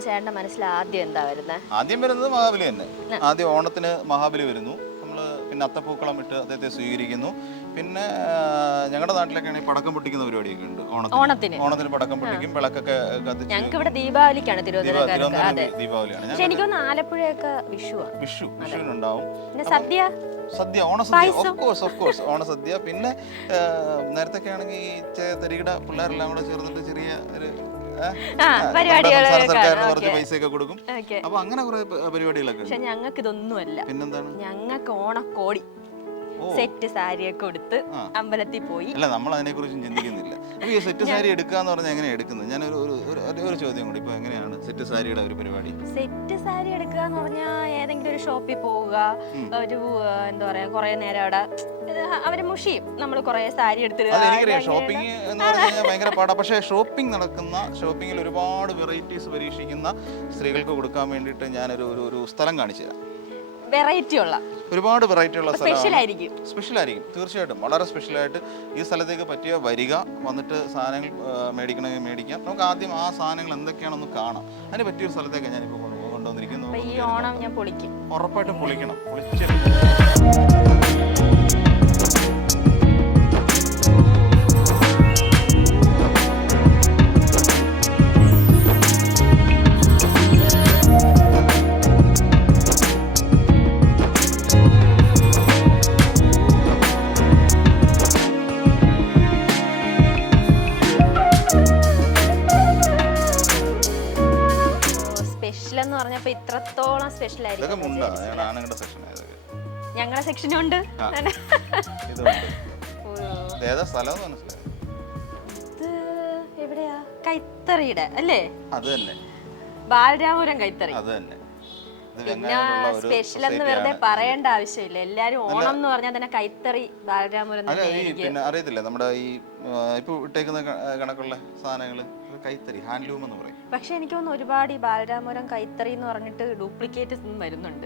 പറയുമ്പോൾ ചേട്ടൻ്റെ മനസ്സിൽ ആദ്യം എന്താ വരുന്നത്? ആദ്യം വരുന്നത് മഹാബലി തന്നെ. ആദ്യം ഓണത്തിന് മഹാബലി വരുന്നു, നമ്മൾ പിന്നെ അത്തപ്പൂക്കളം ഇട്ട് അദ്ദേഹത്തെ സ്വീകരിക്കുന്നു. പിന്നെ ഞങ്ങളുടെ നാട്ടിലൊക്കെയാണെങ്കിൽ പടക്കം പൊട്ടിക്കുന്ന പരിപാടിയൊക്കെ ഉണ്ട്. ഓണത്തിന് പടക്കം പൊട്ടിക്കും, വിളക്കൊക്കെ കത്തിച്ച്. ഞങ്ങൾക്ക് ഇവിടെ ദീപാവലിക്കാണ് തിരുവനന്തപുരം ദീപാവലിയാണ്. എനിക്ക് തോന്നുന്നു ആലപ്പുഴയൊക്കെ വിഷുവിനുണ്ടാവും സദ്യ, ഓണസദ്യ, ഓഫ് കോഴ്സ് ഓണസദ്യ. പിന്നെ നേരത്തെ ആണെങ്കിൽ ഈ തരികിട പിള്ളേരെല്ലാം കൂടെ ചേർന്നിട്ട് ചെറിയ ഒരു സർക്കാരിന് കുറച്ച് പൈസയൊക്കെ കൊടുക്കും. അപ്പൊ അങ്ങനെ കുറെ പരിപാടികളൊക്കെ. പക്ഷെ ഞങ്ങൾക്ക് ഇതൊന്നുമല്ല. പിന്നെന്താണ്? ഞങ്ങൾക്ക് ഓണക്കോടി സെറ്റ് സാരിയൊക്കെ കൊടുത്ത് അമ്പലത്തിൽ പോയി. അല്ല, നമ്മൾ അതിനെ കുറിച്ചും ചിന്തിക്കുന്നില്ല. ഈ സെറ്റ് സാരി എടുക്കാന്ന് പറഞ്ഞാൽ എങ്ങനെയാ എടുക്കുന്നത്? ഞാൻ ഒരു ചോദ്യം കൂടി, ഇപ്പൊ എങ്ങനെയാണ് സെറ്റ് സാരിയുടെ ഒരു പരിപാടി? സെറ്റ് സാരി എടുക്കുക എന്ന് പറഞ്ഞാൽ ഏതെങ്കിലും ഒരു ഷോപ്പിൽ പോവുക, ഒരു എന്താ പറയാ, കുറെ നേരം അവിടെ അവര് മുഷിയും, നമ്മൾ കുറെ സാരി എടുത്തിടുക. എനിക്കറിയാം, ഷോപ്പിംഗ് എന്ന് പറഞ്ഞാൽ ഭയങ്കര പാടാ. പക്ഷേ ഷോപ്പിംഗിൽ ഒരുപാട് വെറൈറ്റീസ് പരീക്ഷിക്കുന്ന സ്ത്രീകൾക്ക് കൊടുക്കാൻ വേണ്ടിയിട്ട് ഞാനൊരു സ്ഥലം കാണിച്ചു തരാം. ഒരുപാട് വെറൈറ്റി ഉള്ള സ്പെഷ്യൽ ആയിരിക്കും തീർച്ചയായിട്ടും, വളരെ സ്പെഷ്യലായിട്ട്. ഈ സ്ഥലത്തേക്ക് പറ്റിയ വരിക, വന്നിട്ട് സാധനങ്ങൾ മേടിക്കണമെങ്കിൽ മേടിക്കാം. നമുക്ക് ആദ്യം ആ സാധനങ്ങൾ എന്തൊക്കെയാണെന്ന് കാണാം. അതിന് പറ്റിയൊരു സ്ഥലത്തേക്ക് ഞാനിപ്പോൾ കൊണ്ടുവന്നിരിക്കുന്നു. ഈ ഓണം ഞാൻ പൊളിക്കും, ഉറപ്പായിട്ടും പൊളിക്കണം. ഇത്രത്തോളം സ്പെഷ്യൽ ആയിരിക്കും. ഞങ്ങളുടെ സെക്ഷനുണ്ട്. എവിടെയാ? കൈത്തറിയുടെ അല്ലേ? ബാലരാമപുരം കൈത്തറി. പിന്നെ സ്പെഷ്യൽ എന്ന് വെറുതെ പറയേണ്ട ആവശ്യമില്ല. എല്ലാരും ഓണം എന്ന് പറഞ്ഞാൽ തന്നെ കൈത്തറി ബാലരാമപുരം. പിന്നെ അറിയത്തില്ല, നമ്മുടെ ഈ ഇപ്പൊ ഇട്ടേക്കുന്ന കണക്കുള്ള സാധനങ്ങള് കൈത്തറി, ഹാൻഡ്ലൂം എന്ന് പറയും. പക്ഷെ എനിക്ക് തോന്നുന്നു ഒരുപാട് ഈ ബാലരാമപുരം കൈത്തറി എന്ന് പറഞ്ഞിട്ട് ഡ്യൂപ്ലിക്കേറ്റ് വരുന്നുണ്ട്.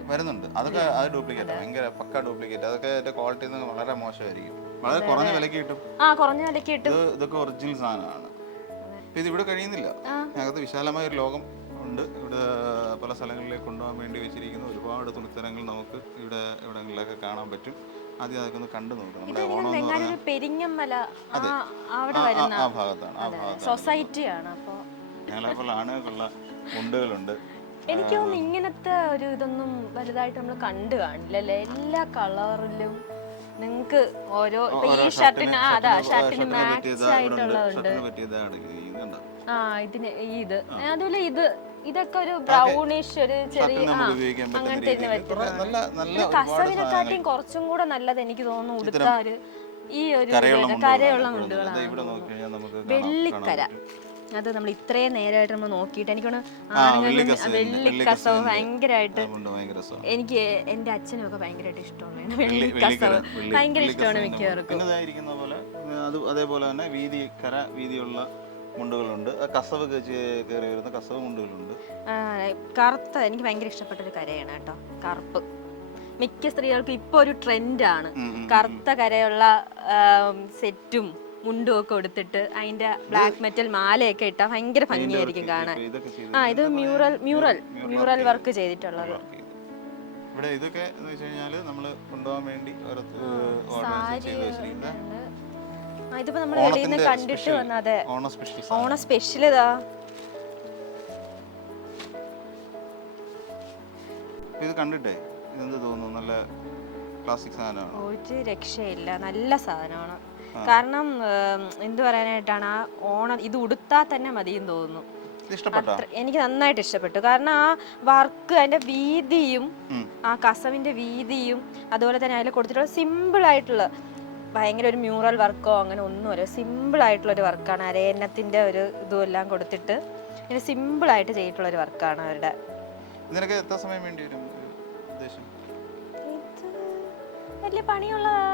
അതൊക്കെ അത് ഡ്യൂപ്ലിക്കേറ്റ്, ഭയങ്കര പക്ക ഡ്യൂപ്ലിക്കേറ്റ്. അതൊക്കെ ക്വാളിറ്റി വളരെ മോശമായിരിക്കും. വളരെ കുറഞ്ഞ വിലക്ക് കിട്ടും. ഇതൊക്കെ ഒറിജിനൽ സാധനമാണ്. ഇത് ഇവിടെ കഴിയുന്നില്ല. ഞങ്ങൾക്ക് വിശാലമായ ഒരു ലോകം ഉണ്ട്. ഇവിടെ പല സ്ഥലങ്ങളിലേക്ക് കൊണ്ടുപോകാൻ വേണ്ടി വെച്ചിരിക്കുന്ന ഒരുപാട് തുണിത്തരങ്ങൾ നമുക്ക് ഇവിടങ്ങളിലൊക്കെ കാണാൻ പറ്റും. ആദ്യം അതൊക്കെ ഒന്ന് കണ്ടു നോക്കാം. നമ്മുടെ ഓണം എന്ന് പറഞ്ഞാൽ പെരിങ്ങമല ആ ഭാഗത്താണ്. സൊസൈറ്റിയാണ്. അപ്പോൾ ഞങ്ങളെപ്പോലെ ആണുങ്ങൾക്കുള്ള മുണ്ടുകളുണ്ട്. എനിക്ക് തോന്നുന്നു ഇങ്ങനത്തെ ഒരു ഇതൊന്നും വലുതായിട്ട് നമ്മൾ കണ്ടു കാണില്ല അല്ലേ? എല്ലാ കളറിലും നിങ്ങൾക്ക് ഓരോ ഈ ഷർട്ടിന് ഷർട്ടിന് മാച്ച് ആയിട്ടുള്ളതുണ്ട്. ഇതിന് ഇത് അതുപോലെ ഇതൊക്കെ ഒരു ബ്രൗണിഷ്, ഒരു ചെറിയ അങ്ങനത്തെ കസവിനെക്കാട്ടിയും കുറച്ചും കൂടെ നല്ലത് എനിക്ക് തോന്നുന്നു ഉടുത്ത ഈ ഒരു കരയുള്ള മുണ്ടുകളാണ്. വെള്ളിക്കര, അത് നമ്മൾ ഇത്രയും നേരമായിട്ട് നമ്മൾ നോക്കിയിട്ട് എനിക്കൊന്ന് വെള്ളിക്കസവ് ഭയങ്കരമായിട്ട്, എനിക്ക് എന്റെ അച്ഛനൊക്കെ ഭയങ്കരമായിട്ട് ഇഷ്ടമാണ് വെള്ളിക്കസവ്, ഭയങ്കര ഇഷ്ടമാണ് മിക്കവർക്കും. അതേപോലെ തന്നെ വീതിയുള്ള മുണ്ടുകളുണ്ട്. കസവ് കയറി വരുന്ന കസവ് മുണ്ടുകളുണ്ട്. കറുത്ത എനിക്ക് ഭയങ്കര ഇഷ്ടപ്പെട്ട ഒരു കരയാണ് കേട്ടോ, കറുപ്പ്. മിക്ക സ്ത്രീകൾക്കും ഇപ്പൊ ഒരു ട്രെൻഡാണ് കറുത്ത കരയുള്ള സെറ്റും മുണ്ടും ഒക്കെ എടുത്തിട്ട് അതിന്റെ ബ്ലാക്ക് മെറ്റൽ മാലയൊക്കെ ഇട്ടാൽ ഭയങ്കര ഭംഗിയായിരിക്കും കാണാൻ. ഇത് മ്യൂറൽ വർക്ക് ചെയ്തിട്ടുള്ളത്. ഇവിടെ ഇതൊക്കെ എന്ന് വെച്ച് കഴിഞ്ഞാൽ നമ്മൾ കൊണ്ടുപോകാൻ വേണ്ടി ഇതിപ്പോ നമ്മൾ വെളിയിൽ നിന്ന് കണ്ടിട്ട് വന്നത് ഓണ സ്പെഷ്യൽ. ഇതാ ഇത് കണ്ടിട്ടേ ഇതെന്ത് തോന്നുന്നു? നല്ല ക്ലാസിക് സാധനമാണ്. ഒരു രക്ഷയില്ല, നല്ല സാധനമാണ്. കാരണം എന്ത് പറയാനായിട്ടാണ്, ആ ഓണം ഇത് ഉടുത്താൽ തന്നെ മതിയെന്ന് തോന്നുന്നു. എനിക്ക് നന്നായിട്ട് ഇഷ്ടപ്പെട്ടു. കാരണം ആ വർക്ക്, അതിന്റെ വീതിയും ആ കസവിന്റെ വീതിയും അതുപോലെ തന്നെ അതിൽ കൊടുത്തിട്ടുള്ള സിമ്പിൾ ആയിട്ടുള്ള, ഭയങ്കര ഒരു മ്യൂറൽ വർക്കോ അങ്ങനെ ഒന്നുമല്ല, സിമ്പിൾ ആയിട്ടുള്ള ഒരു വർക്കാണ്. അരയന്നത്തിന്റെ ഒരു ഇതും എല്ലാം കൊടുത്തിട്ട് ഇങ്ങനെ സിമ്പിൾ ആയിട്ട് ചെയ്തിട്ടുള്ള ഒരു വർക്കാണ് അവരുടെ. വലിയ പണിയുള്ളതാ,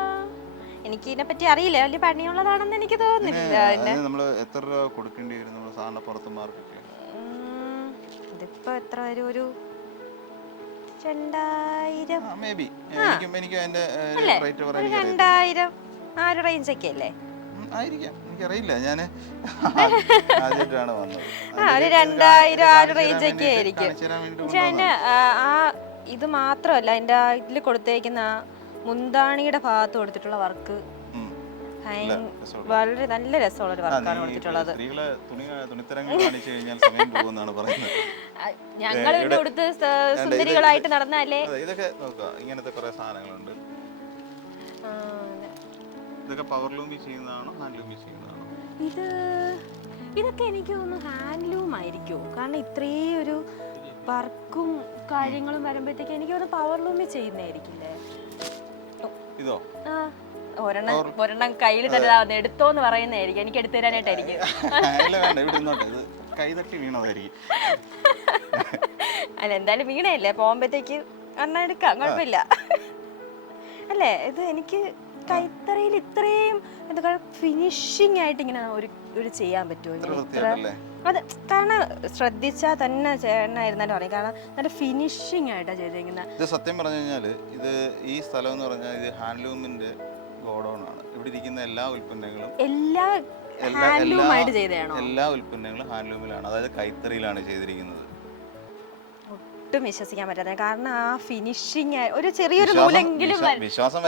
എനിക്ക് ഇതിനെ പറ്റി അറിയില്ല. വലിയ പണിയുള്ളതാണെന്ന് എനിക്ക് തോന്നുന്നില്ല. ഇതിപ്പോ എത്ര വരും? ഒരു 2000 2000 ആ ഒരു റേഞ്ച് ഒക്കെ അല്ലേ? എനിക്കറിയില്ല, ഞാൻ ആദ്യമായിട്ടാണ് വന്നത്. ഒരു 2000 ആ ഒരു റേഞ്ച് ഒക്കെ ആയിരിക്കും. പക്ഷെ അതിന്റെ ഇത് മാത്രമല്ല, അതിന്റെ ഇതിൽ കൊടുത്തേക്കുന്ന മുന്താണിയുടെ ഭാഗത്ത് കൊടുത്തിട്ടുള്ള വർക്ക് വളരെ നല്ല രസമുള്ള ഒരു വർക്കാണ് കൊടുത്തിട്ടുള്ളത്. ഞങ്ങൾ ഇവിടെ കൊടുത്ത് സുന്ദരികളായിട്ട് നടന്നാലേ. ഇതൊക്കെ ഇങ്ങനത്തെ കുറെ സാധനങ്ങളുണ്ട്. ഇതൊക്കെ പവർലൂമിൽ ചെയ്യുന്നതാണോ ഹാൻഡ്ലൂമിൽ ചെയ്യുന്നതാണോ? ഇതൊക്കെ എനിക്ക് തോന്നുന്നു ഹാൻഡ്ലൂം ആയിരിക്കും. കാരണം ഇത്രയും ഒരു വർക്കും കാര്യങ്ങളും വരുമ്പോഴത്തേക്ക് എനിക്ക് തോന്നുന്നു പവർലൂമിൽ ചെയ്യുന്നതായിരിക്കില്ലേ. ഇതോ ഒരെണ്ണം കയ്യിൽ തന്നെ എടുത്തോന്ന് പറയുന്നതായിരിക്കും. എനിക്ക് എടുത്തു തരാനായിട്ടായിരിക്കും. അല്ല, എന്തായാലും വീണയല്ലേ, പോകുമ്പോഴത്തേക്ക് ഒരെണ്ണം എടുക്കാം, കുഴപ്പമില്ല അല്ലേ. ഇത് എനിക്ക് കൈത്തറയിൽ ഇത്രയും എന്താ ഫിനിഷിംഗ് ആയിട്ട് ഇങ്ങനെ ഒരു ചെയ്യാൻ പറ്റുമോ ഇങ്ങനെ? അതെ, കാരണം ശ്രദ്ധിച്ചാൽ തന്നെ ചേട്ടനായിരുന്നാലും പറയും. കാരണം നല്ല ഫിനിഷിംഗ് ആയിട്ടാണ് ചെയ്തിരിക്കുന്നത്. ഇത് സത്യം പറഞ്ഞു കഴിഞ്ഞാല് ഇത് ഈ സ്ഥലം എന്ന് പറഞ്ഞാൽ ഇത് ഹാൻഡ്ലൂമിന്റെ ഗോഡൗൺ ആണ്. ഇവിടെ ഇരിക്കുന്ന എല്ലാ ഉൽപ്പന്നങ്ങളും എല്ലാ ഉൽപ്പന്നങ്ങളും ഹാൻഡ്ലൂമിലാണ്, അതായത് കൈത്തറിയിലാണ് ചെയ്തിരിക്കുന്നത്. ഒട്ടും വിശ്വസിക്കാൻ പറ്റാത്ത, കാരണം ആ ഫിനിഷിങ് ഒരു ചെറിയൊരു നൂലെങ്കിലും വിശ്വാസം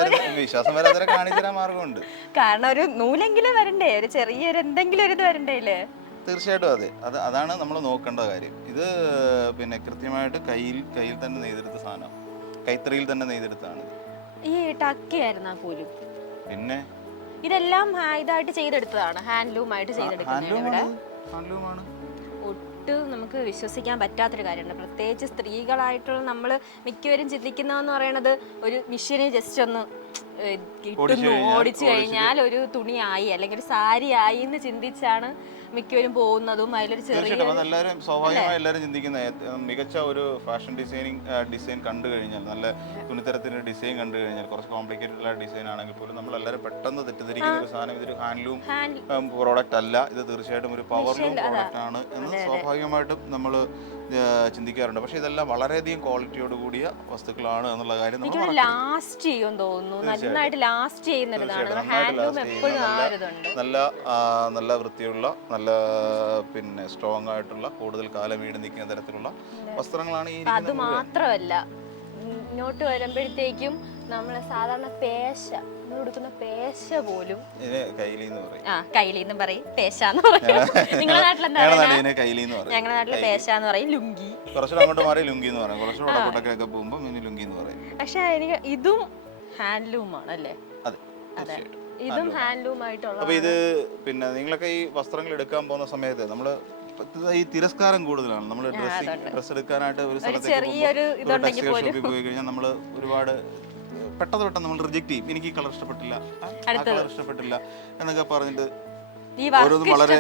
വരാതെ കാണിച്ചു തരാൻ മാർഗമുണ്ട്. കാരണം ഒരു നൂലെങ്കിലും വരണ്ടേ, ഒരു ചെറിയൊരു എന്തെങ്കിലും ഒരു ഇത് വരണ്ടേ. തീർച്ചയായിട്ടും അതെ, അതാണ് നമ്മൾ നോക്കേണ്ട കാര്യം. ഇത് പിന്നെ കൃത്യമായിട്ട് കയ്യിൽ തന്നെ നെയ്തെടുത്ത സാധനം, കൈത്തറിയിൽ തന്നെ നെയ്തെടുത്താണ്. ഈ ടക്കിയായിരുന്നാ പോലും പിന്നെ ഇതെല്ലാം ഇതായിട്ട് ചെയ്തെടുത്തതാണ്, ഹാൻഡ്ലൂം ആയിട്ട് ചെയ്തെടുക്കുന്നത്. ഒട്ടും നമുക്ക് വിശ്വസിക്കാൻ പറ്റാത്തൊരു കാര്യമാണ്. പ്രത്യേകിച്ച് സ്ത്രീകളായിട്ടുള്ള നമ്മൾ മിക്കവരും ചിന്തിക്കുന്നതെന്ന് പറയണത് ഒരു മെഷീന് ജസ്റ്റ് ഒന്ന് കിട്ടുന്നു, ഓടിച്ചു കഴിഞ്ഞാൽ ഒരു തുണിയായി അല്ലെങ്കിൽ ഒരു സാരി ആയി എന്ന് ചിന്തിച്ചാണ് മിക്കവരും പോകുന്നതും. അതിലൊരു ചെറിയ എല്ലാവരും സ്വാഭാവികമായി എല്ലാവരും ചിന്തിക്കുന്നത് മികച്ച ഒരു ഫാഷൻ ഡിസൈൻ കണ്ടു കഴിഞ്ഞാൽ, നല്ല തുണിത്തരത്തിന്റെ ഡിസൈൻ കണ്ടു കഴിഞ്ഞാൽ, കുറച്ച് കോംപ്ലിക്കേറ്റഡ് ആയ ഡിസൈൻ ആണെങ്കിൽ പോലും നമ്മൾ എല്ലാവരും പെട്ടെന്ന് തെറ്റിദ്ധരിക്കുന്ന ഒരു സാധനം ഇതൊരു ഹാൻഡ്ലൂം പ്രോഡക്റ്റ് അല്ല, ഇത് തീർച്ചയായിട്ടും ഒരു പവർലൂം പ്രോഡക്റ്റ് ആണ് എന്ന് സ്വാഭാവികമായിട്ടും നമ്മൾ ചിന്തിക്കാറുണ്ട്. പക്ഷെ ഇതെല്ലാം വളരെയധികം ക്വാളിറ്റിയോട് കൂടിയ വസ്തുക്കളാണ് എന്നുള്ള കാര്യം നമ്മൾ ലാസ്റ്റ് ചെയ്യും തോന്നുന്നു. നന്നായിട്ട് ലാസ്റ്റ് ചെയ്യുന്നതാണ് ഹാൻഡ്ലൂം. എപ്പോഴും നല്ല വൃത്തിയുള്ള, നല്ല പിന്നെ സ്ട്രോങ് ആയിട്ടുള്ള, കൂടുതൽ കാലം വീട് നിൽക്കുന്ന തരത്തിലുള്ള വസ്ത്രങ്ങളാണ് ഈ. അത് മാത്രമല്ല, ഇങ്ങോട്ട് വരുമ്പോഴത്തേക്കും നമ്മള് സാധാരണ പേശ കൊടുക്കുന്ന പേശ പോലും കൈലിന്ന് പറയും, പേശാന്ന് പറയും. നിങ്ങളുടെ നാട്ടിലെന്താ? ഞങ്ങളുടെ നാട്ടില് പേശാന്ന് പറയും, ലുങ്കി. പക്ഷെ എനിക്ക് ഇതും ഹാൻഡ്ലൂം ആണല്ലേ? അതെ, ഇതും ഹാൻഡ്ലൂം ആയിട്ടുള്ള. അപ്പൊ ഇത് പിന്നെ നിങ്ങളൊക്കെ ഈ വസ്ത്രങ്ങൾ എടുക്കാൻ പോകുന്ന സമയത്ത് നമ്മള് ഈ തിരസ്കാരം കൂടുതലാണ്. നമ്മൾ ഡ്രസ് എടുക്കാനായിട്ട് ഒരു ടെക്സ്റ്റൈൽ ഷോപ്പിൽ പോയി കഴിഞ്ഞാൽ നമ്മൾ ഒരുപാട് പെട്ടെന്ന് നമ്മൾ റിജക്ട് ചെയ്യും. എനിക്ക് ഈ കളർ ഇഷ്ടപ്പെട്ടില്ല, ആ കളർ ഇഷ്ടപ്പെട്ടില്ല എന്നൊക്കെ പറഞ്ഞിട്ട്, ഓരോന്നും വളരെ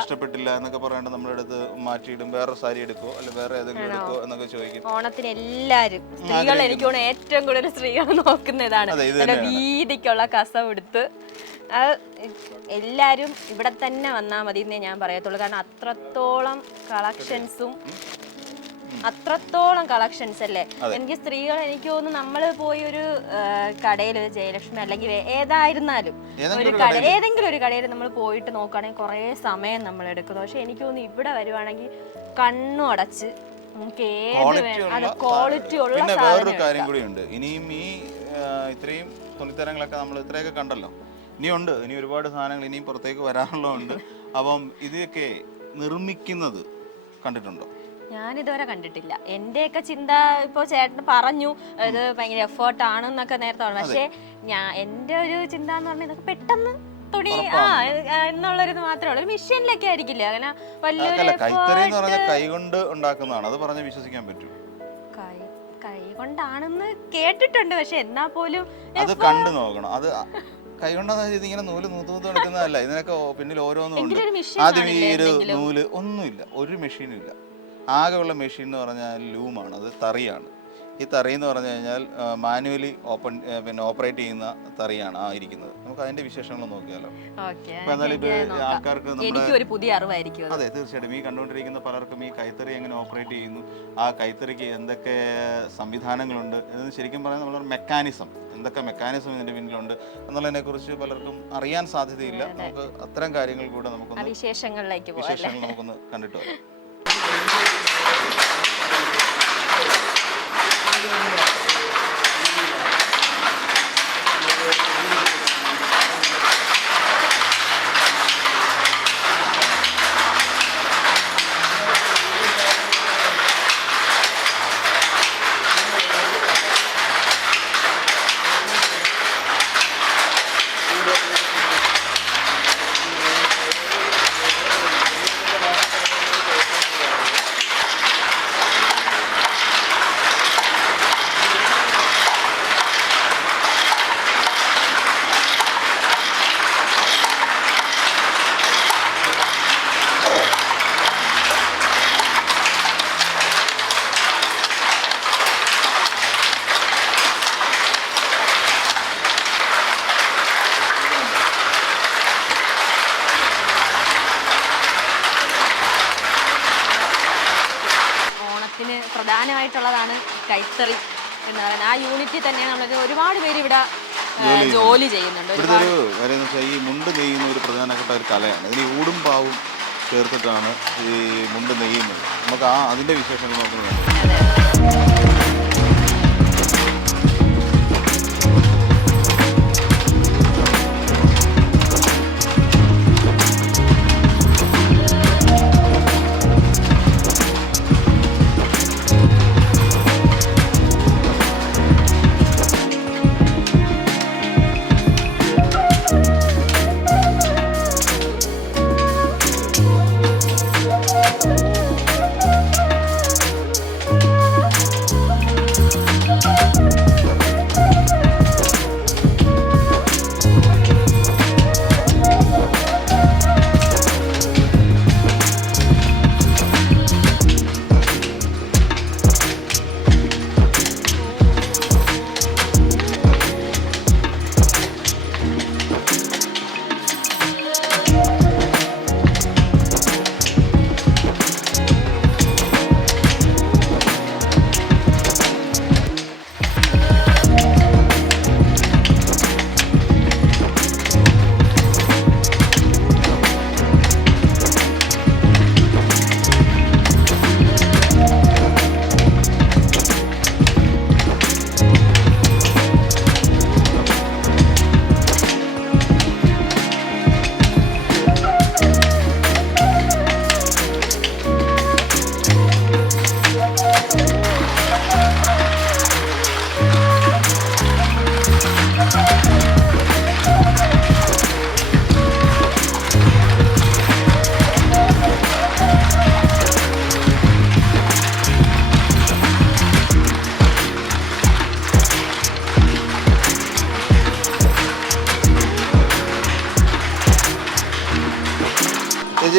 ഇഷ്ടപ്പെട്ടില്ല എന്നൊക്കെ പറയാണ്ട് നമ്മുടെ അടുത്ത് മാറ്റിയിടും. വേറെ സാരി എടുക്കോ അല്ലെ വേറെ ഏതെങ്കിലും എടുക്കോ എന്നൊക്കെ ചോദിക്കും. ഓണത്തിന് എല്ലാരും സ്ത്രീകൾ, എനിക്ക് തോന്നുന്നു ഏറ്റവും കൂടുതൽ സ്ത്രീകൾ നോക്കുന്നതാണ് വീതിക്കുള്ള കസവ് എടുത്ത്. എല്ലാരും ഇവിടെ തന്നെ വന്നാൽ മതി എന്നേ ഞാൻ പറയത്തുള്ളൂ. കാരണം അത്രത്തോളം കളക്ഷൻസ് അല്ലേ. എനിക്ക് സ്ത്രീകൾ, എനിക്ക് തോന്നുന്നു നമ്മൾ പോയി ഒരു കടയിൽ, ജയലക്ഷ്മി അല്ലെങ്കിൽ ഏതായിരുന്നാലും ഒരു കട, ഏതെങ്കിലും ഒരു കടയിൽ നമ്മൾ പോയിട്ട് നോക്കുകയാണെങ്കിൽ കുറേ സമയം നമ്മൾ എടുക്കുന്നു. പക്ഷെ എനിക്ക് തോന്നുന്നു ഇവിടെ വരുവാണെങ്കിൽ കണ്ണും അടച്ച് നമുക്ക് ഏത് വേണം അത് ക്വാളിറ്റി ഉള്ള. പിന്നെ വേറൊരു കാര്യം കൂടിയുണ്ട്, ഇനിയും ഈ ഇത്രയും തുണിത്തരങ്ങളൊക്കെ നമ്മൾ ഇത്രയൊക്കെ കണ്ടല്ലോ, ഇനി ഒരുപാട് സാധനങ്ങൾ ഇനിയും പുറത്തേക്ക് വരാനുള്ളതുണ്ട്. അപ്പം ഇതൊക്കെ നിർമ്മിക്കുന്നത് കണ്ടിട്ടുണ്ടോ? ഞാനിതുവരെ കണ്ടിട്ടില്ല. എന്റെയൊക്കെ ചിന്ത ഇപ്പൊ ചേട്ടൻ പറഞ്ഞു ഇത് ഭയങ്കര എഫേർട്ട് ആണെന്നൊക്കെ നേരത്തെ പറഞ്ഞു. പക്ഷെ എന്റെ ഒരു ചിന്ത എന്ന് പറഞ്ഞാൽ ഇതൊക്കെ പെട്ടെന്ന് തുണി എന്നുള്ളൊരു മാത്രമേ ഉള്ളൂ. മെഷീനിലൊക്കെ ആയിരിക്കില്ല അങ്ങനെ വലിയൊരു കൈ കൊണ്ട് ഉണ്ടാക്കുന്നതാണ്. അത് പറഞ്ഞ് വിശ്വസിക്കാൻ പറ്റും. കൈ കൊണ്ടാണെന്ന് കേട്ടിട്ടുണ്ട്, പക്ഷെ എന്നാ പോലും അത് കണ്ടു നോക്കണം. അത് കൈകൊണ്ടാന്ന് ഇതിങ്ങനെ നൂല് നൂത്ത് എടുക്കുന്നതല്ല, ഇതിനൊക്കെ പിന്നിൽ ഓരോന്നും ഉണ്ട്. ആദ്യം ഈ ഒരു നൂല് ഒന്നുമില്ല, ഒരു മെഷീനും ഇല്ല. ആകെയുള്ള മെഷീൻ എന്ന് പറഞ്ഞാൽ ലൂമാണ്, അത് തറിയാണ്. ഈ തറി എന്ന് പറഞ്ഞു കഴിഞ്ഞാൽ മാനുവലി ഓപ്പറേറ്റ് ചെയ്യുന്ന തറിയാണ് ആ ഇരിക്കുന്നത്. നമുക്ക് അതിന്റെ വിശേഷങ്ങൾ നോക്കിയാലോ? ആൾക്കാർക്ക് അതെ, തീർച്ചയായിട്ടും ഈ കണ്ടുകൊണ്ടിരിക്കുന്ന പലർക്കും ഈ കൈത്തറി എങ്ങനെ ഓപ്പറേറ്റ് ചെയ്യുന്നു, ആ കൈത്തറിക്ക് എന്തൊക്കെ സംവിധാനങ്ങളുണ്ട് എന്ന് ശരിക്കും പറഞ്ഞാൽ നമ്മളൊരു മെക്കാനിസം എന്തൊക്കെ മെക്കാനിസം ഇതിന്റെ പിന്നിലുണ്ട് എന്നുള്ളതിനെ കുറിച്ച് പലർക്കും അറിയാൻ സാധ്യതയില്ല. നമുക്ക് അത്തരം കാര്യങ്ങൾ കൂടെ നമുക്കൊന്ന് വിശേഷങ്ങൾ നമുക്കൊന്ന് കണ്ടിട്ട് വരാം. പ്രധാനമായിട്ടുള്ളതാണ് കൈത്തറി എന്ന് പറയുന്നത്. ആ യൂണിറ്റിൽ തന്നെ നമ്മൾ ഒരുപാട് പേര് ഇവിടെ ജോലി ചെയ്യുന്നുണ്ട്. ഈ മുണ്ട് നെയ്യുന്ന ഒരു പ്രധാനപ്പെട്ട ഒരു കലയാണ്. ഇതിന് ഊടും പാവും ചേർത്തിട്ടാണ് ഈ മുണ്ട് നെയ്യുന്നത്. നമുക്ക് അതിന്റെ വിശേഷങ്ങൾ നോക്കുന്നത്.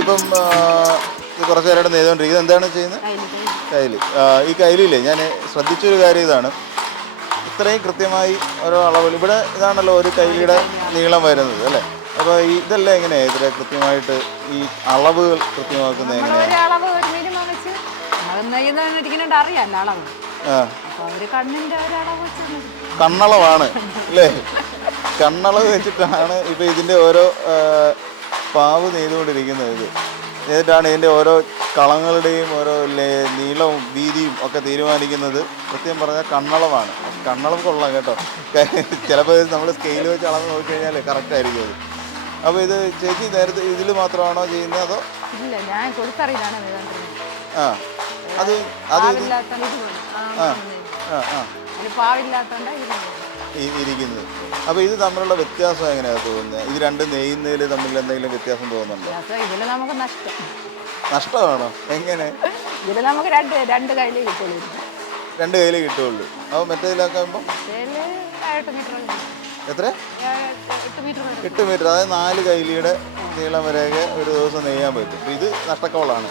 ഇപ്പം കുറച്ച് നേരമായിട്ട് നെയ്തുകൊണ്ടിരിക്കുന്നത് എന്താണ് ചെയ്യുന്നത്? കയ്യിൽ. ഈ കയ്യിലില്ലേ ഞാൻ ശ്രദ്ധിച്ചൊരു കാര്യം ഇതാണ്, ഇത്രയും കൃത്യമായി ഓരോ അളവിൽ ഇവിടെ ഇതാണല്ലോ ഒരു കൈലിയുടെ നീളം വരുന്നത് അല്ലേ? അപ്പോൾ ഇതെല്ലാം എങ്ങനെയാണ് ഇത്ര കൃത്യമായിട്ട് ഈ അളവുകൾ കൃത്യമാക്കുന്നത് എങ്ങനെയാണ്? കണ്ണളവാണ് അല്ലേ? കണ്ണളവ് വെച്ചിട്ടാണ് ഇപ്പം ഇതിൻ്റെ ഓരോ പാവ് നെയ്തുകൊണ്ടിരിക്കുന്നത്. എന്നിട്ടാണ് ഇതിൻ്റെ ഓരോ കളങ്ങളുടെയും ഓരോ നീളവും വീതിയും ഒക്കെ തീരുമാനിക്കുന്നത്. കൃത്യം പറഞ്ഞാൽ കണ്ണളവാണ്. കണ്ണളവ് കൊള്ളാം കേട്ടോ. ചിലപ്പോൾ നമ്മൾ സ്കെയിൽ വെച്ച് അളന്ന് നോക്കിക്കഴിഞ്ഞാൽ കറക്റ്റ് ആയിരിക്കും അത്. അപ്പോൾ ഇത് ചേച്ചി നേരത്തെ ഇതിൽ മാത്രമാണോ ചെയ്യുന്നത് അതോ? ആ അത് ഇരിക്കുന്നത്. അപ്പോൾ ഇത് തമ്മിലുള്ള വ്യത്യാസം എങ്ങനെയാണ് തോന്നുന്നത്? ഇത് രണ്ട് നെയ്യുന്നതിൽ തമ്മിൽ എന്തെങ്കിലും വ്യത്യാസം തോന്നുന്നുണ്ടോ? നഷ്ടമാണോ? എങ്ങനെ? രണ്ട് കയ്യിൽ കിട്ടുള്ളൂ. അപ്പോൾ മറ്റേതിലൊക്കെ ആകുമ്പോൾ എത്ര? 8 മീറ്റർ, അതായത് 4 കൈലിയുടെ നീളം വരെയൊക്കെ ഒരു ദിവസം നെയ്യാൻ പറ്റും. അപ്പോൾ ഇത് നഷ്ടക്കോളാണ്.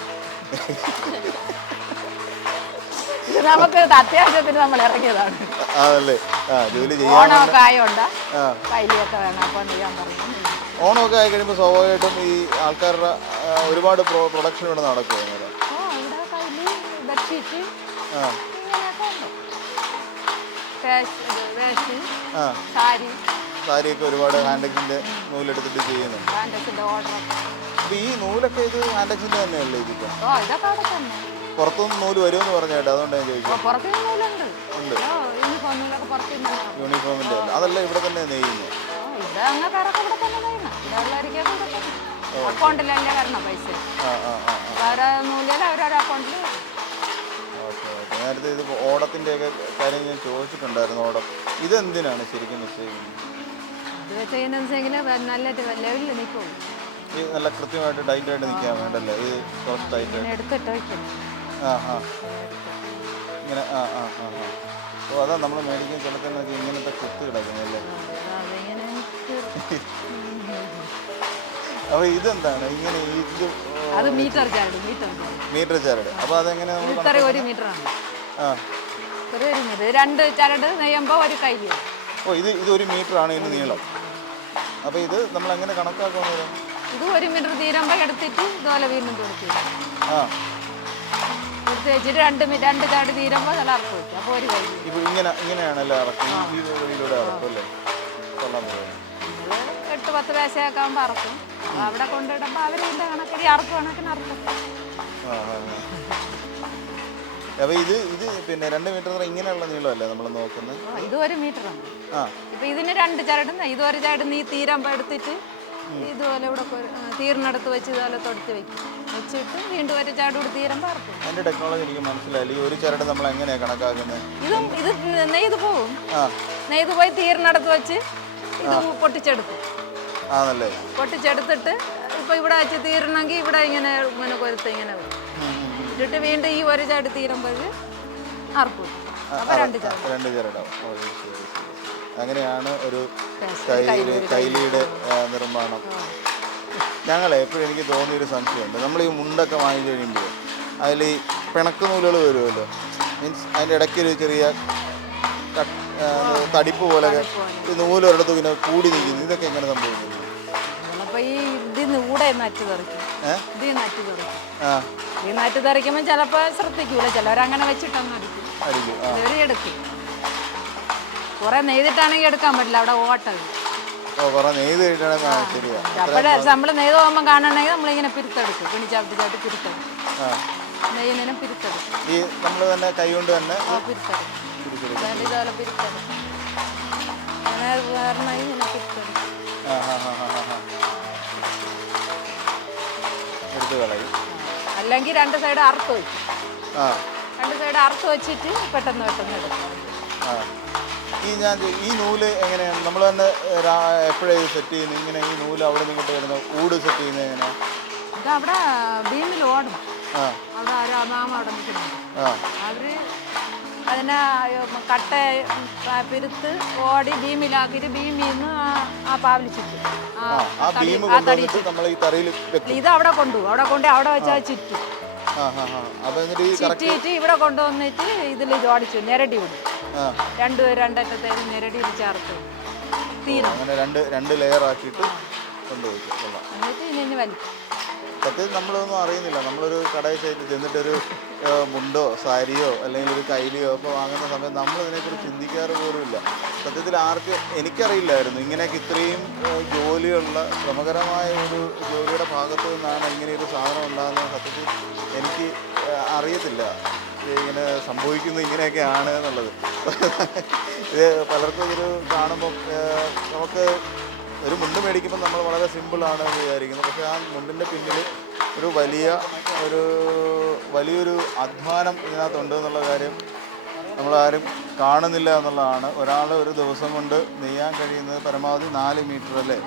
നമുക്ക് അത്യാവശ്യത്തിന് നമ്മൾ ഇറങ്ങിയതാണ്. അതല്ലേ? ജോലി ചെയ്യാൻ ഓണമൊക്കെ ആയോണ്ടാ കൈലിയൊക്കെ വേണം. അപ്പോൾ ഞാൻ പറഞ്ഞു ഓണമൊക്കെ ആയി കഴിയുമ്പോൾ സ്വാഭാവികമായിട്ടും ഈ ആൾക്കാരുടെ ഒരുപാട് പ്രൊഡക്ഷൻ ഇവിടെ നടക്കുമോ? വേസ്റ്റ് ആ സാരി സാരിയൊക്കെ ഒരുപാട് ഹാൻഡെക്സിൻ്റെ നൂലെടുത്തിട്ട് ചെയ്യുന്നുണ്ട്. ഹാൻഡസിൻ്റെ ഓർഡർ. അപ്പോൾ ഈ നൂലൊക്കെ ഇത് ഹാൻഡെക്സിൻ്റെ തന്നെയല്ലേ ഇതിപ്പോൾ? ഓ ഇതൊക്കെ അവിടെ തന്നെ. പുറത്തുനിന്ന് നൂല് വരുമെന്ന് പറഞ്ഞു കേട്ടോ, അതുകൊണ്ടാണ് ഞാൻ ചോദിച്ചത്. പുറത്തുനിന്ന് നൂലുണ്ട്. ഉണ്ട്. യൂണിഫോമിലൊക്കെ പുറത്തുനിന്ന്. യൂണിഫോമിൻ്റെ അല്ല, അതല്ല ഇവിടെ തന്നെ നെയ്യുന്നത്. ഇത് അങ്ങക്കാരൊക്കെ ഇവിടെ തന്നെ നെയ്യണം. ഇവിടെ ഉള്ളവരൊക്കെ ഇവിടെ തന്നെ. അക്കൗണ്ടിലല്ലേ വരണം പൈസ. അവരെ നൂലിൽ അവരവരുടെ അക്കൗണ്ടിൽ. Okay okay. നേരത്തെ ഇത് ഓടത്തിൻ്റെയൊക്കെ കാര്യം ഞാൻ ചോദിച്ചിട്ടുണ്ടായിരുന്നു. ഓടം ഇതെന്തിനാണ് ശരിക്കും നിശ്ചയിക്കുന്നത്? ഇത് ചെയ്യുന്നതെന്ന് വെച്ചെങ്കിൽ നല്ല ലെവലിൽ നിൽക്കുള്ളൂ. ഈ നല്ല കൃത്യമായിട്ട് ടൈറ്റായിട്ട് നിൽക്കാൻ വേണ്ടല്ലേ? ഇത് കുറച്ച് ടൈറ്റ് എടുത്തിട്ട് വയ്ക്കണം. ആ ആ ഇങ്ങനെ ആ ആ ആ ആ. അപ്പോൾ അതാ നമ്മൾ മേടിക്കുന്ന ചിലത്തെന്നൊക്കെ ഇങ്ങനത്തെ കുത്ത് കിടക്കുന്നല്ലേ? അപ്പോൾ ഇതെന്താണ് ഇങ്ങനെ ഇത്? അത് മീറ്റർ ചരട്. മീറ്റർ ചരട്. അപ്പോൾ അതെങ്ങനെ നമ്മൾ ഇത്ര 1 മീറ്ററാണ്. ആ ഒരു മീറ്റർ 2 ചരട് നെയ്യുമ്പോൾ ഒരു കൈലി. ഓ ഇത് 1 മീറ്ററാണ് ഇതിന് നീളം. അപ്പോൾ ഇത് നമ്മൾ എങ്ങനെ കണക്കാക്കുന്നത്? ഇത് 1 മീറ്റർ തീരുമ്പോൾ എടുത്തിട്ട് ഇതുപോലെ വീണ്ടും കൊടുത്തു. ആ എടുത്ത് വെച്ചിട്ട് 2 ചരട് തീരുമ്പോൾ നല്ല അറപ്പ് വെക്കും. അപ്പോൾ ഒരു കൈലി. ഇപ്പോൾ ഇങ്ങനെയാണല്ലേ ഇറക്കും? ഈ വഴിയിലൂടെ ഇറക്കും അല്ലേ? കൊള്ളാൻ പോകുന്നത്. 8-10 പൈസയൊക്കെ ആകുമ്പോൾ അറക്കും. അവിടെ കൊണ്ടിടുമ്പോൾ അവർ ഇതിൻ്റെ കണക്കിന് അറപ്പ് കണക്കിന് അറക്കും. ആ ആ അപ്പോൾ ഇത് പിന്നെ 2 മീറ്റർ ഇങ്ങനെയുള്ള നീളമല്ലേ നമ്മൾ നോക്കുന്നത്? ഇത് 1 മീറ്ററാണ്. ആ ഇപ്പം ഇതിന് 2 ചരട് ഇത് 1 ചരട് നീ തീരുമ്പോൾ എടുത്തിട്ട് ഇതുപോലെ ഇവിടെ തീർന്നെടുത്ത് വെച്ച് ഇതുപോലെ തൊടുത്ത് വെച്ചിട്ട് വീണ്ടും 1 ചരട് കൂടി തീരുമ്പോൾ അറക്കും. അതിൻ്റെ ടെക്നോളജി എനിക്ക് മനസ്സിലായില്ല. ഈ 1 ചരട് നമ്മൾ എങ്ങനെയാണ് കണക്കാക്കുന്നത്? ഇത് നെയ്ത് പോവും. ആ നെയ്ത് പോയി തീർന്നെടുത്ത് വെച്ച് ഇത് പൊട്ടിച്ചെടുക്കും. ആണല്ലേ? പൊട്ടിച്ചെടുത്തിട്ട് ഇപ്പോൾ ഇവിടെ വെച്ച് തീരണമെങ്കിൽ ഇവിടെ ഇങ്ങനെ കൊരുത്ത് ഇങ്ങനെ വരും. എന്നിട്ട് വീണ്ടും ഈ 1 ചരട് തീരുമ്പോൾ അറക്കും. അപ്പോൾ 2 ചരടാവും. അങ്ങനെയാണ് ഒരു കൈലിയുടെ നിർമ്മാണം. ഞങ്ങളെ എപ്പോഴും എനിക്ക് തോന്നിയൊരു സംശയമുണ്ട്. നമ്മൾ ഈ മുണ്ടൊക്കെ വാങ്ങിച്ചു കഴിയുമ്പോൾ അതിൽ ഈ പിണക്ക് നൂലുകൾ വരുമല്ലോ. മീൻസ് അതിൻ്റെ ഇടയ്ക്കൊരു ചെറിയ തടിപ്പ് പോലെ ഈ നൂല് ഒരിടത്തും ഇങ്ങനെ കൂടി നിൽക്കുന്നു. ഇതൊക്കെ എങ്ങനെ സംഭവിക്കുന്നു? അപ്പോൾ ഈ ഇതിന്ന് കൂടെ നറ്റ് തെറിക്കും. ഇതിൽ നറ്റ് തെറിക്കും. ഈ നറ്റ് തെറിക്കുമ്പോൾ ചിലപ്പോൾ ശ്രദ്ധിക്കൂല. ചിലവരങ്ങനെ വെച്ചിട്ടൊന്നും അടിക്കും. ചിലവർ എടുക്കും. കുറേ നെയ്തിട്ടാണെങ്കിൽ എടുക്കാൻ പറ്റില്ല. അവിടെ ഓട്ടം. അപ്പോഴേ നമ്മൾ നെയ്ത് പോകുമ്പോൾ കാണണമെങ്കിൽ നമ്മളിങ്ങനെ പിരിത്തെടുക്കും. പിണി ചവിട്ടി പിരിത്തെടുക്കും. നെയ്യുന്നതിനും പിരിത്തെടുക്കും. ഈ നമ്മൾ തന്നെ കൈ കൊണ്ട് തന്നെ പിരിത്തെടുക്കും. ഇതുപോലെ പിരിത്തെടുക്കും. അങ്ങനെ വേറെ ഇങ്ങനെ പിരിത്തെടുക്കും. അല്ലെങ്കിൽ 2 സൈഡ് അറുത്ത് വെക്കും. 2 സൈഡ് അറുത്ത് വെച്ചിട്ട് പെട്ടെന്ന് എടുക്കും. ഈ നൂല് എങ്ങനെയാണ് നമ്മൾ തന്നെ എപ്പോഴാണ് സെറ്റ് ചെയ്യുന്നത്? ഇങ്ങനെ ഈ നൂല് അവിടെ നിന്ന് ഇങ്ങോട്ട് വരുന്ന ഊട് സെറ്റ് ചെയ്യുന്നത് എങ്ങനെയാണ്? ഇത് അവിടെ ബീമിൽ ഓടും. അവിടെ മാമ അവിടെ നിൽക്കുന്നുണ്ട്. അവർ അതിനെ കട്ട പിരുത്ത് ഓടി ബീമിലാക്കിയിട്ട് ബീമിൽ നിന്ന് ആ പാവലി ചുറ്റും. ഇത് അവിടെ കൊണ്ടുപോകും. അവിടെ വെച്ചാൽ ചുറ്റും. ചുറ്റിയിട്ട് ഇവിടെ കൊണ്ടുവന്നിട്ട് ഇതിൽ ജോടിച്ചു നിരടി വിടും. 2 രണ്ടറ്റത്തേക്ക് നിരടി ചേർത്ത് തീരും. രണ്ട് ലെയർ ആക്കിയിട്ട് കൊണ്ടുപോയി. എന്നിട്ട് ഇനി വലിക്കും. സത്യത്തിൽ നമ്മളൊന്നും അറിയുന്നില്ല. നമ്മളൊരു കടയിൽ ചെന്നിട്ടൊരു മുണ്ടോ സാരിയോ അല്ലെങ്കിൽ ഒരു കൈലിയോ ഒക്കെ വാങ്ങുന്ന സമയത്ത് നമ്മളിതിനെക്കുറിച്ച് ചിന്തിക്കാറ് പോലുമില്ല. സത്യത്തിൽ എനിക്കറിയില്ലായിരുന്നു ഇങ്ങനെയൊക്കെ ഇത്രയും ജോലിയുള്ള ശ്രമകരമായ ഒരു ജോലിയുടെ ഭാഗത്തു നിന്നാണ് ഇങ്ങനെയൊരു സാധനം ഉണ്ടാകുന്നത്. സത്യത്തിൽ എനിക്ക് അറിയത്തില്ല ഇങ്ങനെ സംഭവിക്കുന്നത് ഇങ്ങനെയൊക്കെയാണ് എന്നുള്ളത്. ഇത് പലർക്കും ഇതൊരു കാണുമ്പം നമുക്ക് ഒരു മുണ്ട് മേടിക്കുമ്പോൾ നമ്മൾ വളരെ സിമ്പിളാണ് എന്ന് വിചാരിക്കുന്നത്. പക്ഷേ ആ മുണ്ടിൻ്റെ പിന്നിൽ വലിയൊരു അധ്വാനം ഇതിനകത്തുണ്ട് എന്നുള്ള കാര്യം നമ്മളാരും കാണുന്നില്ല എന്നുള്ളതാണ്. ഒരാൾ ഒരു ദിവസം കൊണ്ട് നെയ്യാൻ കഴിയുന്നത് പരമാവധി 4 മീറ്റർ അല്ലേ?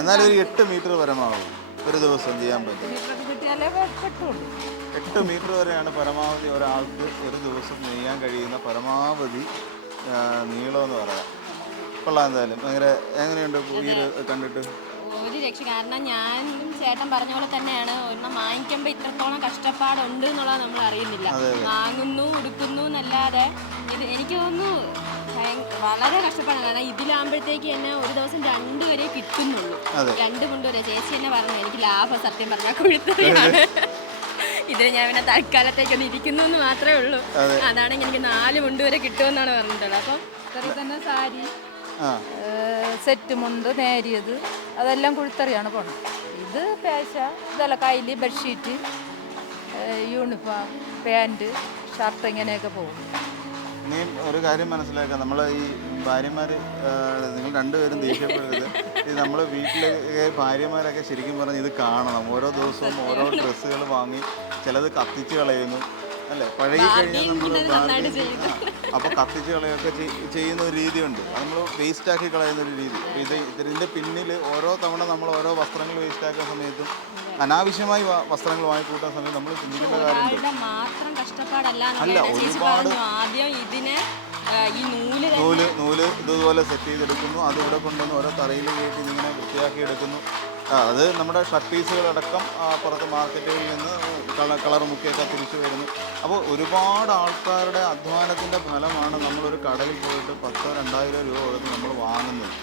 എന്നാലും ഒരു 8 മീറ്റർ പരമാവധി ഒരു ദിവസം ചെയ്യാൻ പറ്റും. 8 മീറ്റർ വരെയാണ് പരമാവധി ഒരാൾക്ക് ഒരു ദിവസം നെയ്യാൻ കഴിയുന്ന പരമാവധി നീളം എന്ന് പറയാം. കൊള്ളാം. എന്തായാലും എങ്ങനെയുണ്ട് കണ്ടിട്ട്? ഒരു രക്ഷ. കാരണം ഞാനും ചേട്ടൻ പറഞ്ഞ പോലെ തന്നെയാണ്. ഒരെണ്ണം വാങ്ങിക്കുമ്പോൾ ഇത്രത്തോളം കഷ്ടപ്പാടുണ്ട് എന്നുള്ളത് നമ്മൾ അറിയുന്നില്ല. വാങ്ങുന്നു ഉടുക്കുന്നു എന്നല്ലാതെ ഇത് എനിക്ക് തോന്നുന്നു വളരെ കഷ്ടപ്പാടാണ്. കാരണം ഇതിലാകുമ്പോഴത്തേക്ക് തന്നെ ഒരു ദിവസം 2 വരെ കിട്ടുന്നുള്ളൂ. 2 മുണ്ട് വരെ. ചേച്ചി തന്നെ പറഞ്ഞു എനിക്ക് ലാഭം സത്യം പറഞ്ഞാൽ കൊഴുത്തറിയാണ്. ഇതിൽ ഞാൻ പിന്നെ തൽക്കാലത്തേക്കൊന്ന് ഇരിക്കുന്നു എന്ന് മാത്രമേ ഉള്ളൂ. അതാണെങ്കിൽ എനിക്ക് 4 മുണ്ട് വരെ കിട്ടുമെന്നാണ് പറഞ്ഞിട്ടുള്ളത്. അപ്പം ഇത്ര തന്നെ സാരി, സെറ്റ് മുണ്ട് നേരിയത് അതെല്ലാം കുഴിത്തറിയാണ് പോണം. ഇത് പേശ, ഇതല്ല കയ്യിൽ ബെഡ്ഷീറ്റ്, യൂണിഫോം, പാൻറ്, ഷർട്ട് ഇങ്ങനെയൊക്കെ പോകും. നീ ഒരു കാര്യം മനസ്സിലാക്കാം, നമ്മൾ ഈ ഭാര്യമാർ, നിങ്ങൾ രണ്ടുപേരും ദേഷ്യപ്പെടരുത്. ഇത് നമ്മൾ വീട്ടിലെ ഭാര്യമാരൊക്കെ ശരിക്കും പറഞ്ഞാൽ ഇത് കാണണം. ഓരോ ദിവസവും ഓരോ ഡ്രസ്സുകൾ വാങ്ങി ചിലത് കത്തിച്ച് കളയുന്നു അല്ലേ, പഴകി കഴിഞ്ഞാൽ നമ്മൾ അപ്പോൾ കത്തിച്ച് കളയൊക്കെ ചെയ്യുന്ന ഒരു രീതിയുണ്ട്. അത് നമ്മൾ വേസ്റ്റാക്കി കളയുന്ന ഒരു രീതി. ഇതിൻ്റെ പിന്നിൽ ഓരോ തവണ നമ്മൾ ഓരോ വസ്ത്രങ്ങൾ വേസ്റ്റാക്കുന്ന സമയത്തും അനാവശ്യമായി വസ്ത്രങ്ങൾ വാങ്ങിക്കൂട്ടാൻ സമയത്ത് നമ്മൾ ചിന്തിക്കേണ്ട കാര്യമുണ്ട്. മാത്രം കഷ്ടപ്പാടല്ല, ഒരുപാട് ആദ്യം ഇതിനെ ഈ നൂല് ഇതുപോലെ സെറ്റ് ചെയ്തെടുക്കുന്നു, അത് ഇവിടെ കൊണ്ടുവന്ന് ഓരോ തറയിൽ കയറ്റി ഇങ്ങനെ വൃത്തിയാക്കി എടുക്കുന്നു. അത് നമ്മുടെ ഷർട്ട് പീസുകളടക്കം പുറത്ത് മാർക്കറ്റുകളിൽ നിന്ന് കളർ മുക്കിയൊക്കെ തിരിച്ചു വരുന്നു. അപ്പോൾ ഒരുപാട് ആൾക്കാരുടെ അധ്വാനത്തിൻ്റെ ഫലമാണ് നമ്മളൊരു കടയിൽ പോയിട്ട് 10,000-2,000 രൂപ കൊടുത്ത് നമ്മൾ വാങ്ങുന്നത്.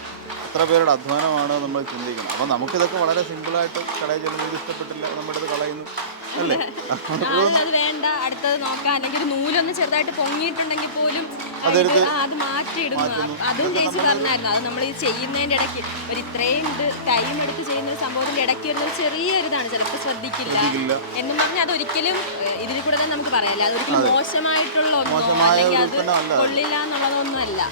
എത്ര പേരുടെ അധ്വാനമാണ് നമ്മൾ ചിന്തിക്കുന്നത്. അപ്പോൾ നമുക്കിതൊക്കെ വളരെ സിമ്പിളായിട്ട് കടയിൽ ചെല്ലുന്നത് ഇഷ്ടപ്പെട്ടില്ല, നമ്മുടെ അടുത്ത് കളയുന്നു അല്ലേ, അത് വേണ്ട അടുത്തത് നോക്കാം. അല്ലെങ്കിൽ ഒരു നൂലൊന്ന് ചെറുതായിട്ട് പൊങ്ങിയിട്ടുണ്ടെങ്കിൽ പോലും അത് മാറ്റിയിടുന്നു. അതും ചേച്ചി പറഞ്ഞായിരുന്നു. അത് നമ്മൾ ഈ ചെയ്യുന്നതിൻ്റെ ഇടയ്ക്ക് ഒരു ഇത്രയും ടൈം എടുത്ത് ചെയ്യുന്ന ഒരു സംഭവത്തിൻ്റെ ഇടയ്ക്ക് വരുന്ന ചെറിയൊരിതാണ്, ചിലപ്പോൾ ശ്രദ്ധിക്കില്ല എന്നും പറഞ്ഞാൽ അതൊരിക്കലും ഇതിൽ കൂടെ തന്നെ നമുക്ക് പറയാമല്ലോ, അതൊരിക്കലും മോശമായിട്ടുള്ള ഒന്നോ അല്ലെങ്കിൽ അത് കൊള്ളില്ല എന്നുള്ളതൊന്നും അല്ല.